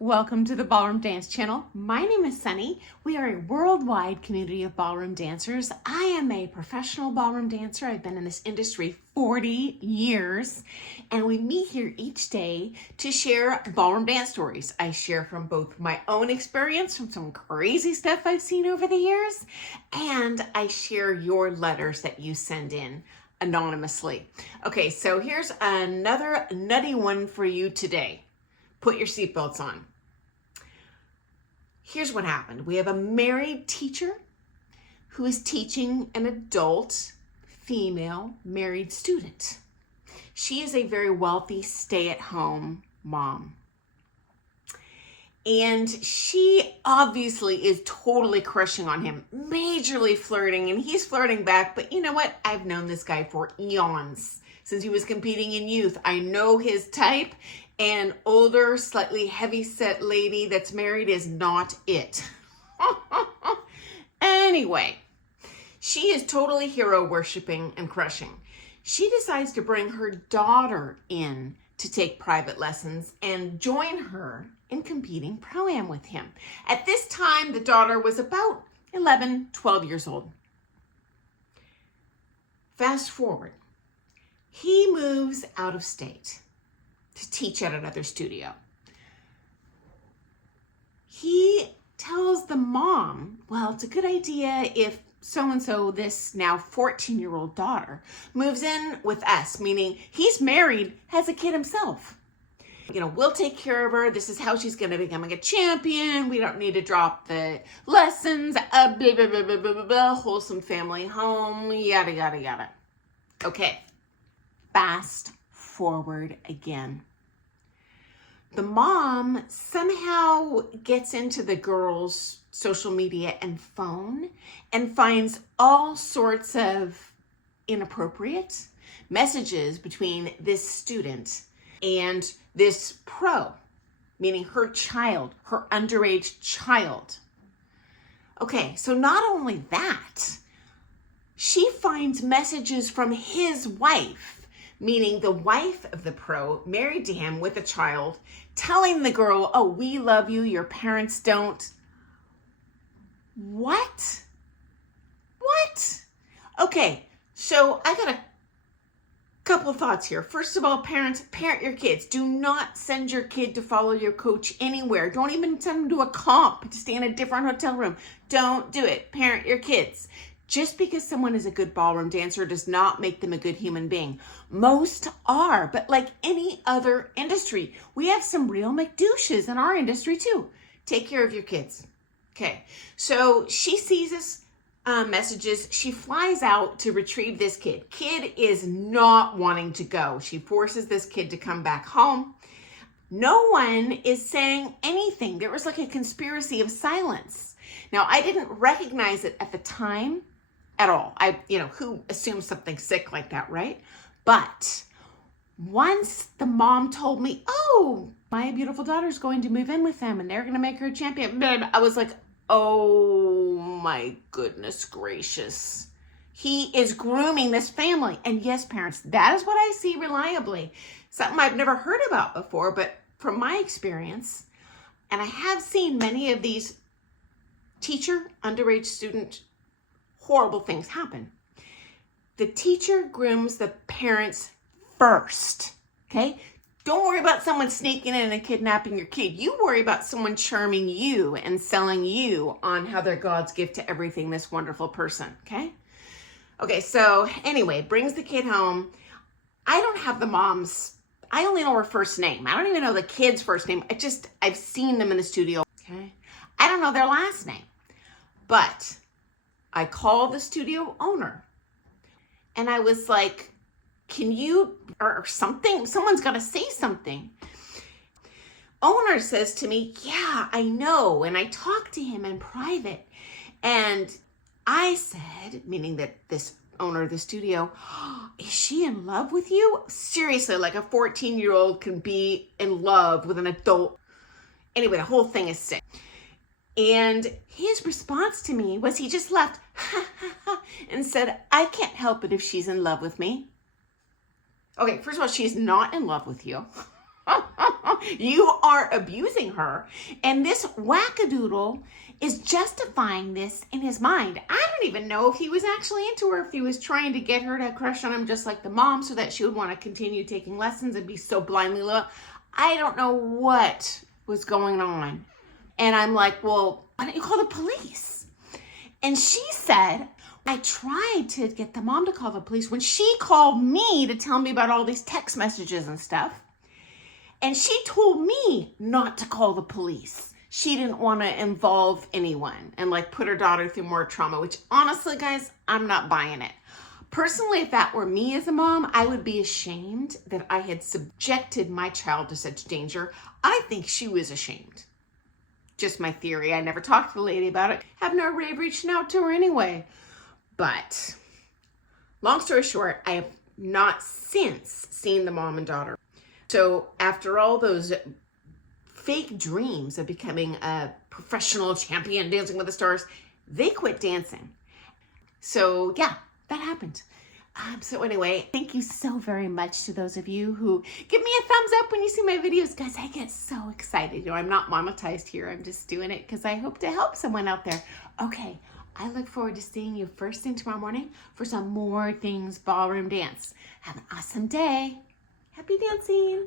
Welcome to the Ballroom Dance Channel. My name is Sunny. We are a worldwide community of ballroom dancers. I am a professional ballroom dancer. I've been in this industry 40 years, and we meet here each day to share ballroom dance stories. I share from both my own experience, from some crazy stuff I've seen over the years, and I share your letters that you send in anonymously. Okay, so here's another nutty one for you today. Put your seatbelts on. Here's what happened. We have a married teacher who is teaching an adult female married student. She is a very wealthy stay-at-home mom. And she obviously is totally crushing on him, majorly flirting, and he's flirting back. But you know what? I've known this guy for eons, since he was competing in youth. I know his type. An older, slightly heavy-set lady that's married is not it. Anyway, she is totally hero worshiping and crushing. She decides to bring her daughter in to take private lessons and join her in competing pro-am with him. At this time, the daughter was about 11, 12 years old. Fast forward, he moves out of state to teach at another studio. He tells the mom, well, it's a good idea if so-and-so, this now 14-year-old daughter, moves in with us, meaning he's married, has a kid himself. We'll take care of her. This is how she's going to become a champion. We don't need to drop the lessons, blah, blah, blah, blah, blah, blah, wholesome family home, yada, yada, yada. Okay, fast forward again. The mom somehow gets into the girl's social media and phone and finds all sorts of inappropriate messages between this student and this pro, meaning her child, her underage child. Okay, so not only that, she finds messages from his wife, meaning the wife of the pro, married to him with a child, telling the girl, oh, we love you, your parents don't. What? Okay, so I got a couple of thoughts here. First of all, parents, parent your kids. Do not send your kid to follow your coach anywhere. Don't even send them to a comp to stay in a different hotel room. Don't do it. Parent your kids. Just because someone is a good ballroom dancer does not make them a good human being. Most are, but like any other industry, we have some real McDouches in our industry too. Take care of your kids. Okay, so she sees this messages. She flies out to retrieve this kid. Kid is not wanting to go. She forces this kid to come back home. No one is saying anything. There was like a conspiracy of silence. Now, I didn't recognize it at the time at all. Who assumes something sick like that, right? But once the mom told me, oh, my beautiful daughter's going to move in with them and they're going to make her a champion, I was like, oh my goodness gracious. He is grooming this family. And yes, parents, that is what I see reliably. Something I've never heard about before, but from my experience, and I have seen many of these teacher, underage student, horrible things happen. The teacher grooms the parents first, okay? Don't worry about someone sneaking in and kidnapping your kid. You worry about someone charming you and selling you on how they're God's gift to everything, this wonderful person, okay? Okay, so anyway, brings the kid home. I don't have the mom's, I only know her first name. I don't even know the kid's first name. I've seen them in the studio, okay? I don't know their last name, but I called the studio owner and I was like, can you, or something, someone's got to say something. Owner says to me, yeah, I know. And I talked to him in private. And I said, meaning that this owner of the studio, oh, is she in love with you? Seriously, like a 14-year-old can be in love with an adult. Anyway, the whole thing is sick. And his response to me was he just laughed and said, I can't help it if she's in love with me. Okay, first of all, she's not in love with you. You are abusing her. And this wackadoodle is justifying this in his mind. I don't even know if he was actually into her, if he was trying to get her to crush on him just like the mom so that she would want to continue taking lessons and be so blindly loyal. I don't know what was going on. And I'm like, well, why don't you call the police? And she said, I tried to get the mom to call the police when she called me to tell me about all these text messages and stuff. And she told me not to call the police. She didn't want to involve anyone and like put her daughter through more trauma, which honestly, guys, I'm not buying it. Personally, if that were me as a mom, I would be ashamed that I had subjected my child to such danger. I think she was ashamed. Just my theory. I never talked to the lady about it. Have no way of reaching out to her anyway. But long story short, I have not since seen the mom and daughter. So after all those fake dreams of becoming a professional champion Dancing with the Stars, they quit dancing. So yeah, that happened. So anyway, thank you so very much to those of you who give me a thumbs up when you see my videos. Guys, I get so excited. You know, I'm not monetized here. I'm just doing it because I hope to help someone out there. Okay, I look forward to seeing you first thing tomorrow morning for some more things ballroom dance. Have an awesome day. Happy dancing.